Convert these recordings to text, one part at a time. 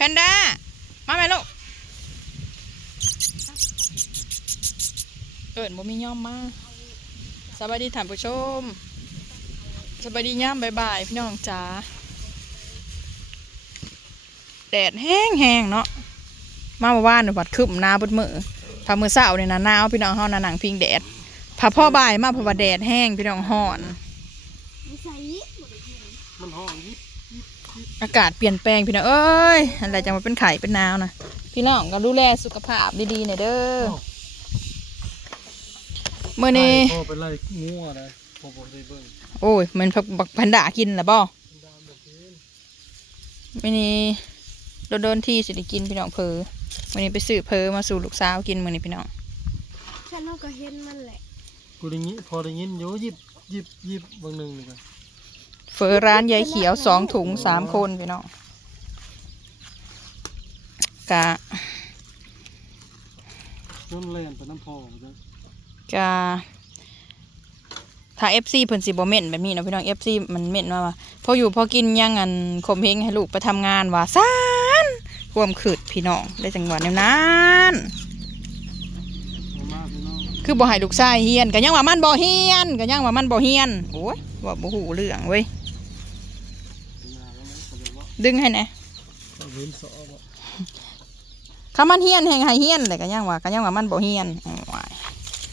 แพนด้า มาไหมลูกเอิญบ่มีย่อมมาสวัสดีท่านผู้ชม สวัสดีย่ามบ่ายๆพี่น้องจ๋า แดดแห้งแห้งๆเนาะ มาเมื่อวานวัดคึมหนาเบดมือพามือเศร้าเนี่ยนะหนาวพี่น้องเฮานะหนังพิงแดดพาพ่อบ่ายมาเพราะว่าแดดแห้งพี่น้องฮ้อนมันห้องยิบ อากาศเปลี่ยนแปลงพี่น้องเอ้ยอะไรจะมาเป็นไข่เป็นนาวนะพี่น้องก็ดูแลสุขภาพดีๆหน่อยเด้อเมื่อนี้พ่อเป็นไรงัวเลยพ่อบอกได้เบิ่งโอ้ยมันพักบักพันดากินหรือบ่ดามบอกกินมื่อนี้โดนโดนๆที่สิได้กินพี่น้องเพอมื่อนี้ไปซื้อเพอมาสู่ลูกสาวกินมื่อนี้พี่น้องฉันเอาก็เห็นมันแหละกูได้ยินพอได้ยินอยู่ยิบยิบยิบบางหนึ่งนี่กัน เฟอร้านยายเขียวสองถุงสามคนพี่น้องกะจนเล่นไปน้ำพอจ้ะกะถ้าเอฟซีเพิ่นสิบ่เม่นแบบนี้เนาะพี่น้องเอฟซีมันเม่นมาว่าพออยู่พอกินยังอันข่มเพลงให้ลูกไปทำงานว่าซ่านความขืดพี่น้องได้จังหวะแนวนั้นเอามาพี่น้องคือบ่ให้ลูกชายเฮียนก็ยังว่ามันบ่เฮียนก็ยังว่ามันบ่เฮียนโอ้ยว่าบ่ฮู้เรื่องเว้ย เป็นงานแล้วนะเขาบอกว่า ดึงให้แหน่เอาเว้นสอบ่คำมันเฮียนแห่งให้เฮียนเลยก็ยังว่าก็ยังว่ามันบ่เฮียนอ้าย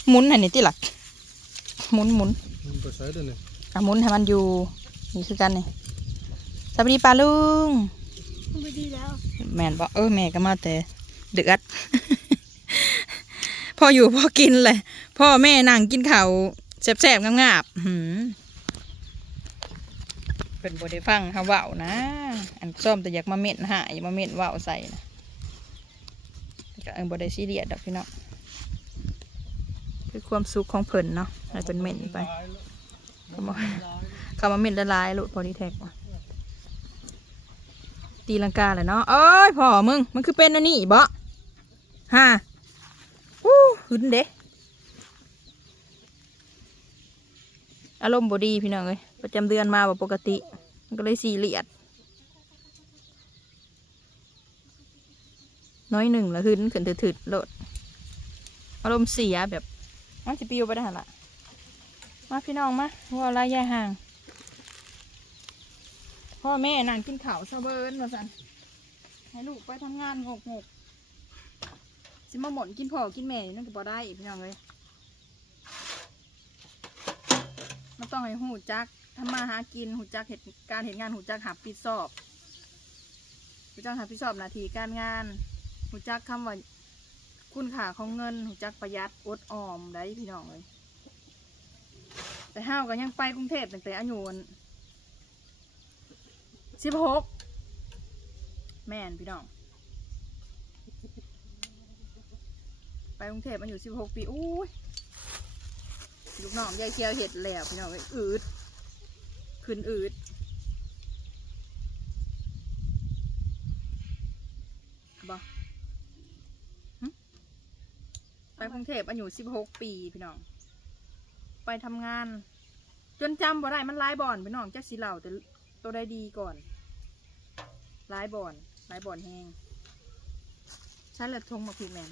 หมุนให้นี่ติหลักหมุนหมุนมันไปใช้เด้อเนี่ยอะหมุนให้มันอยู่นี่คือกันนี่สวัสดีป้าลุงมันไปดีแล้วแม่นบอกเออแม่ก็มาแต่เดือดพออยู่พอกินเลยพ่อแม่นั่งกินข้าวแซ่บๆงาบๆ หืมเป็นบได้ฟังเขาเว้านะ อันซ่อมแต่อยากมาเม็ดหายมาเม็ดเว้าใส่นะก็เออบได้ซีเรียสดอกพี่น้องคือความสุขของเพิ่นเนาะให้เป็นเม็ดไปเขาบอกคำว่าเม็ดละลายลูกพอดีแท็กว่ะตีลังกาแหละเนาะเอ้ยพ่อมึง มันคือเป็นอันนี้บ่ฮะอู้หึนเด้อารมณ์บดีพี่น้องเอ้ย ประจำเดือนมาแบบปกติ มันก็เลยสี่เหลียดน้อยหนึ่งละหึนขึ้นถืดๆโลดอารมณ์เสียแบบมันจะปิวไปได้หละมาพี่น้องมาว่าลายยาห่าง พ่อแม่นั่งกินข้าวเซาเบิร์นมาสันให้ลูกไปทำงานงกงกสิมาหมนกินพ่อกินแม่นั่นก็บ่ได้อีพี่น้องเลยมันต้องให้หูจัก ทำมาหากินหูจักเหตุการเหตุงานหูจักหับปิดสอบหูจักหับปิดสอบหนาทีการงานหูจักคำว่าคุณค่าของเงินหูจักประหยัดอดออมได้พี่น้องเลยแต่ห้าวก็ยังไปกรุงเทพตั้งแต่อายุนสิบหกแม่นพี่น้อง ไปกรุงเทพมันอยู่สิบหกปีอุ้ยลูกน้องยายเคียวเห็ดแหล้วพี่น้องเอ้ยอืด ขึ้นอืดบ่หึไปกรุงเทพอายุสิบหกปีพี่น้อง ไปทำงาน จนจำบ่ได้มันลายบ่อนพี่น้องจักสีเหล่าแต่ตัวใดดีก่อนร้ายบอนร้ายบอนแห้งฉันเลยทงมาพีแมน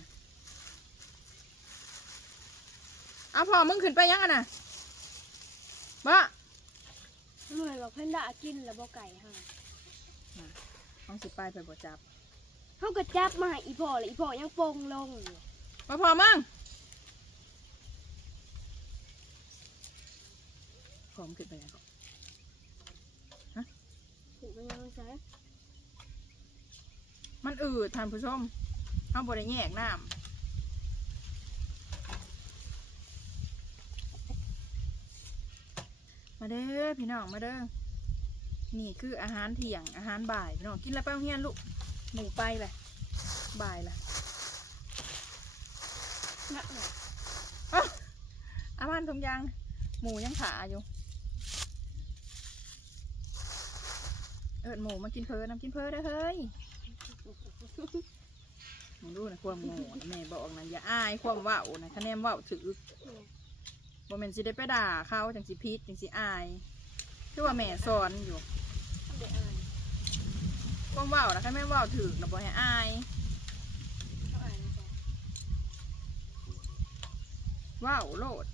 เอาพอมึงขึ้นไปยังอะนะบ้า หน่วยบอกเพิ่นด่ากินแล้วบ่ไก่ห่าต้องสิไปไปบ่จับเขาก็จับมาให้อีพ่อเลยอีพ่อยังโปงลงอยู่มาพอมึงพอมงขึ้นไปยังก่อนถึงมันยังใช้มันอืดท่านผู้ชมเอาบ่ได้แยกน้ำ มาเด้อพี่น้องมาเด้อนี่คืออาหารเที่ยงอาหารบ่ายพี่น้องกินแล้วไปโรงเรียนลูกหมูไปเลยบ่ายลยนะเนี่ยอ้าวอามันทุงยางหมูยังขาอยู่ เอิดหมูมากินเพลินน้ำกินเพลินได้อเฮ้ยมึงดูนะความโง่แม่บอกนะอย่าอายความว่าวนะคะแนนว่าวถือ บ่แม่นสิได้ไปด่าเขาจังสิพิษจังสิอายคือว่าแม่สอนอยู่ทำได้อ่านความเว้านะแค่ไม่เว้าถึกนะบ่ให้อายเว้าโลด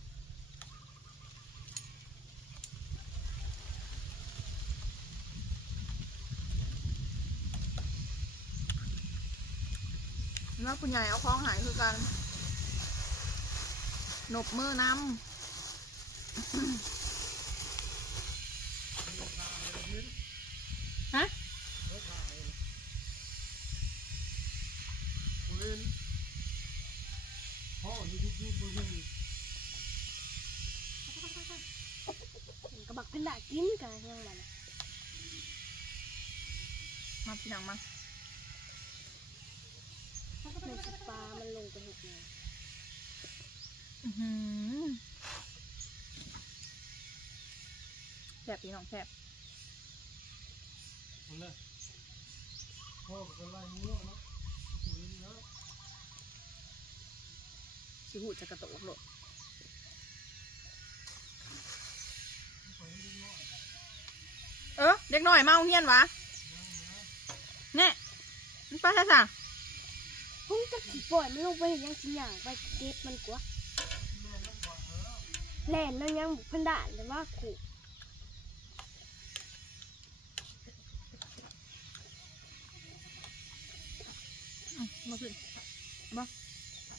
แล้วคุณใหญ่เอาของหายคือกันหนบมือน้ำ ฮะเล่นพ่อนี่ทุกยุคมึงกระบักเป็นดากินกันทั้งนั้นมาพี่น้องมามันสิปลา มันลงไปเห็ดเลยอื้อหือแซ่บพี่น้องแซ่บนั่นแหละพ่อก็ไล่ง่วงเนาะเล่นนะสิหูจะกระโตกโลดเออเด็กน้อยมาโรงเฮียนวะเนี่ยมันไปซะสั่งพุ่งจะขี่ปล่อยมันลงไปเห็นยังสิหย่างไปเก็บมันกว่าแล่นแล้วยังบุกพันด่านแต่ว่าขู่ อื้อมา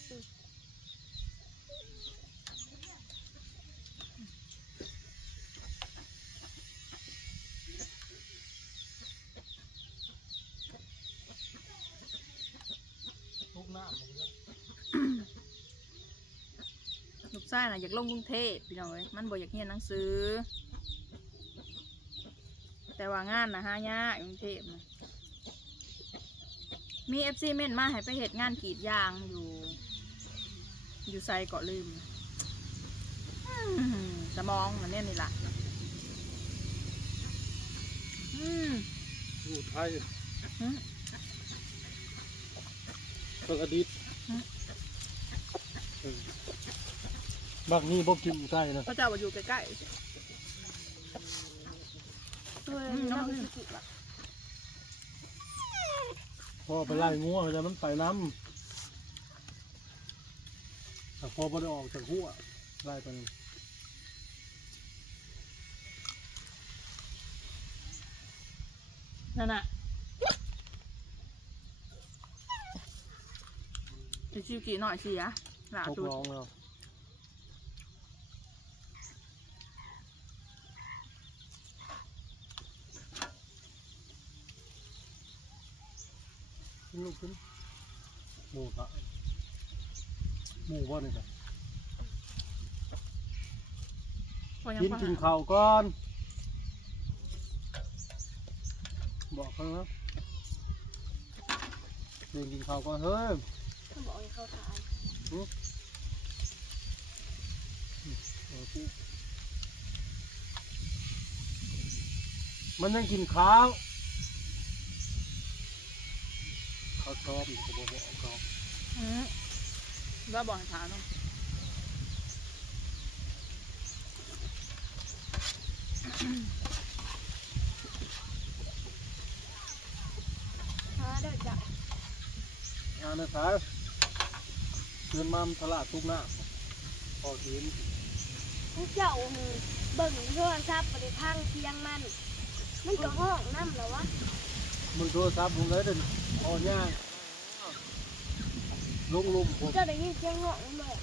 ขึ้นมาทุกหน้ามึงเนี่ยลูกชายน่ะอยากลงกรุงเทพพี่น้องเอ้ยมันบ่อยากเรียนหนังสือ แต่ว่างานนะหายากกรุงเทพนะ มีเอฟซีเม่นมาให้ไปเหตุงานกรีดยางอยู่ อยู่ไซเกาะลืมอื้อหือสมองมันเนี่ยนี่ล่ะอืมอยู่ไทยหึตกอดีตฮะเออบักนี่บ่กินไส้นะพระเจ้าว่าอยู่ใกล้ตัวอืมน้ำน้ำมันสิกิละ พ่อไปไล่ง่วงแล้วมันไปน้ำแต่พอบ่ได้ออกจากหัวไล่ไปนั่นๆนั่นน่ะจะชิวกี่หน่อยสิยะหล่าตกสุดร้องแล้ว ลูกขึ้นหมูกะหมูว่านี่จ้ะพอยังกินพอกินหาข้าวก่อน บอกเขานะเดินกินข้าวก่อนเฮ้ยเขาบอกให้เขาทานเออกูมันยังกินข้าว ข้าวชอบอยู่กับบอกบอกเขาอืมแล้วบอกให้ถามเนาะหาเด้อจ้ะงานนะสายเดินมาตลาดทุกหน้าพอกินผู้เจ้าหือเบิ่งโทรศัพท์ไปในทางเทียงมัน มันก็ห้องน้ำแล้ววะมึงโทรศัพท์มึงเลยเดินอ่อนย่าง ลงลุมผมเจ้าได้ยินเสียงห้องนั่นเลย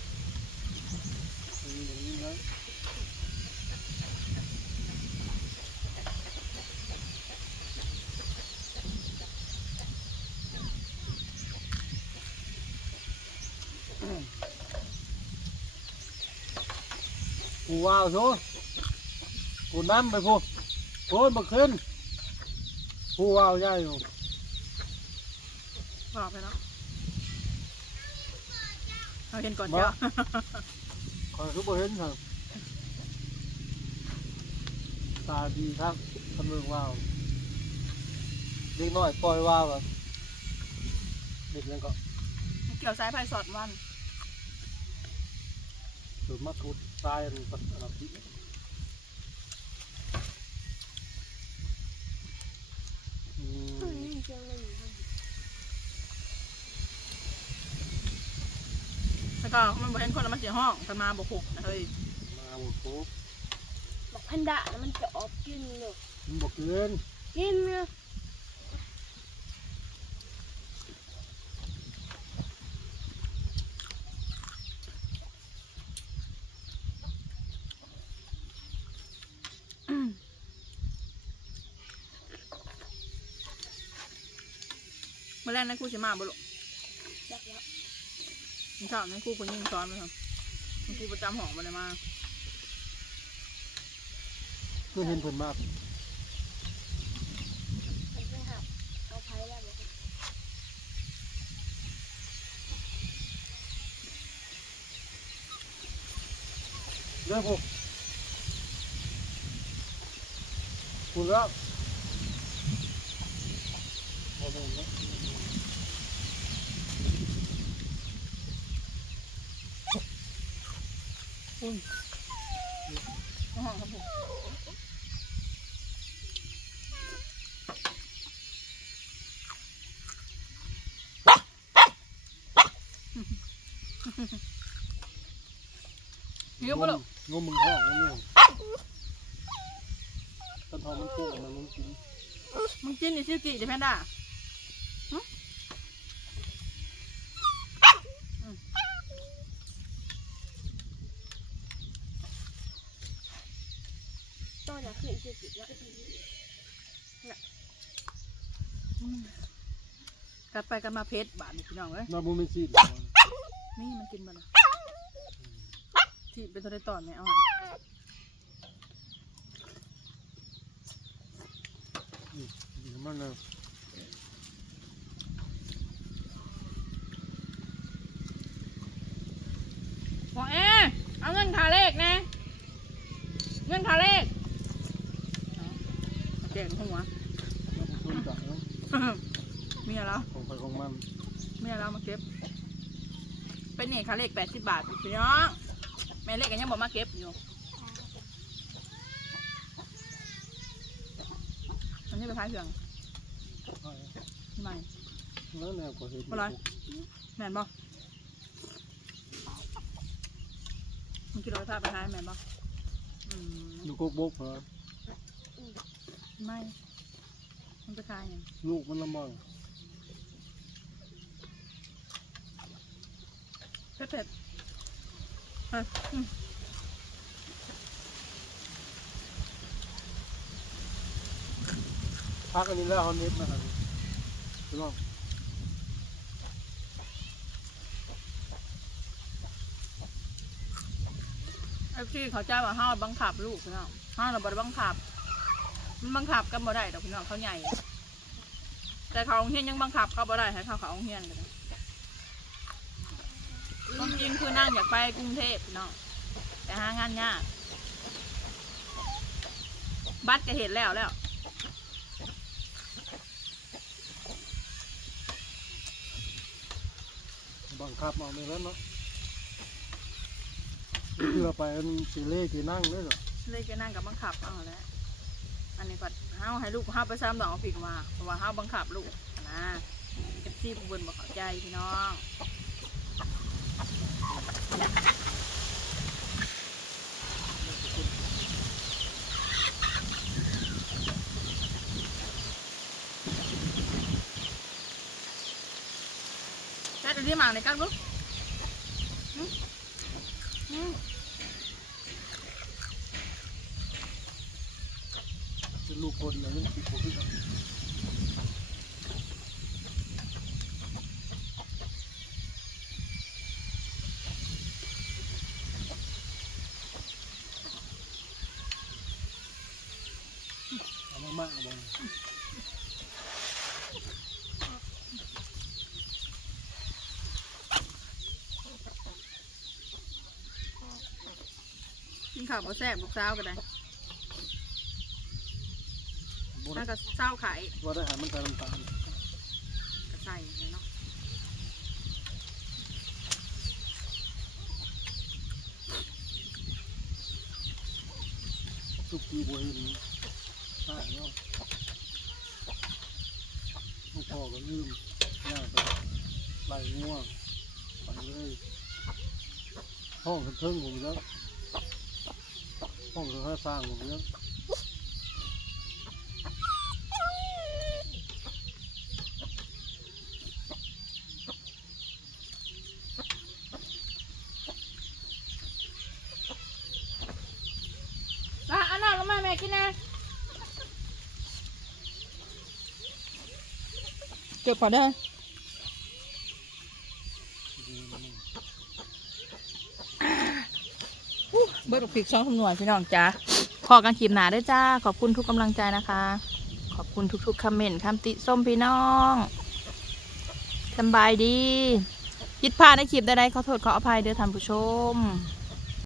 อย่างนี้นะกูว้าวชูกูน้ำไปพูโอนมาขึ้นกูว้าวใหญ่อยู่บอกไปเนาะ เราเห็นก่อนเจ้าคอยทุกคนเห็นครับตาดีครับคำนึงว้าวเด็กน้อยปล่อยว้าวแบบเด็กนั้นก็เกี่ยวสายไฟสอดวัน สุดมาทุดตายอันปัดอันดับที่อื เฮ้ย ม เสียง ก็มันบ่เห็นคนแล้วมันเสียห้องกันมาบ่หกนะเฮ้ยมาหมดครบบอกพันดะนะมันจะออกกินอยู่มันบอกเกินกินนะเมื่อแรกนั่นครูสิมาบ่ลูกจักแล้ว มันชอบนั่นครูคนยิ่งซ้อนไปครับมันครูประจำหองบ่ได้มากเห็นเพิ่นมากมันไม่หักเอาไผ่แล้วบอกเรื่องผมคุณรับ อ้โหนะห้องครับผมหิวบ่ลูกงมมึงห้องนั่นเองตอนทองมันโป่งมันมันกินมึงกินนี่ชื่อกี่จะแพนด้า ต้นจะขึ้นชื่อจิตแล้ว กลับไปกันมาเพชรบาทนี่พี่น้องเอ้ยน้ำมันไม่ซีดนี่มันกินบ่ล่ะที่เป็นตัวได้ตอนไหมเอาอะดีมากเลยบอกเอ๊ะเอาเงินขาเลขนะ เงินขาเลข เอาแจกหัวต้นจ่ายเมียแล้วของไปของมันเมียแล้วมาเก็บ เป็นนี่ค่าเลขแปดสิบบาทพี่น้องแม่เลขกันยังบอกมาเก็บอยู่มันนี่ไปท้ายเครื่องใหม่แล้วแนวก็เห็นบ่ไรแม่นบ่มันคิดว่าถ้าไปท้ายแม่นบ่อืมดูกกบกเหรอ ไม่มันไปท้ายยังลูกมันละมังเผ็ดเผ็ดเฮ้ยอืมพักอันนี้แล้วเอาเน็ตมาหันพี่น้องไอ้ที่เขาจ้าว่าห้าบังคับลูกพี่น้องห้าเราบ่ได้บังคับ มันบังคับกันบ่ได้ดอกพี่น้องเขาใหญ่ แต่เขาโรงเฮียนยังบังคับเขาบ่ได้ให้เขาเขาโรงเฮียนกันนะความจริงคือนั่งอยากไปกรุงเทพพี่น้องแต่หางานยากบัตรก็เห็นแล้วแล้วบังคับเอาไม่แล้วเนาะเพื่อไปอันสีเล่ที่นั่งด้วยเหรอเลยจะนั่งกับบังคับเอาแหล้ว อันนี้ก็เฮาให้ลูกเฮาไปซ้ำดอกผิดว่าเพราะว่าเฮาบังคับลูกนะเอฟซีผู้เบิ่นบ่เข้าใจพี่น้องแค่ตัวนี้หมางในกันลูกอืมอืม เป็นลูกคนเลยนี่สิบกว่าขึ้นอะเอา มามาเอาบอลกินข้าวบ่แซ่บลูกสาวก็ได้บ่ถ้าได้ก็เศร้าไข่บ่ได้หามันใส่น้ำตาลก็ใส่เลยเนาะสุกี้บัวหิน ใช่เนาะลูกพ่อก็ลืมย่างไปไหลง่วงไปเลยห้องเพิ่งผมแล้วห้องเขาสร้างผมแล้วอะอันนั้นลงมาแม่กินนะ เก็บพอได้อู้เบิร์ดพริกช่องคำนวณพี่น้องจ้าพอกันขีมหนาด้จ้า ขอบคุณทุกกำลังใจนะคะ ขอบคุณทุกๆคอมเมนต์คำติส้มพี่น้องสบายดียิดพลาดในคลิปใดๆขอโทษขออภัยเด้อท่านผู้ชม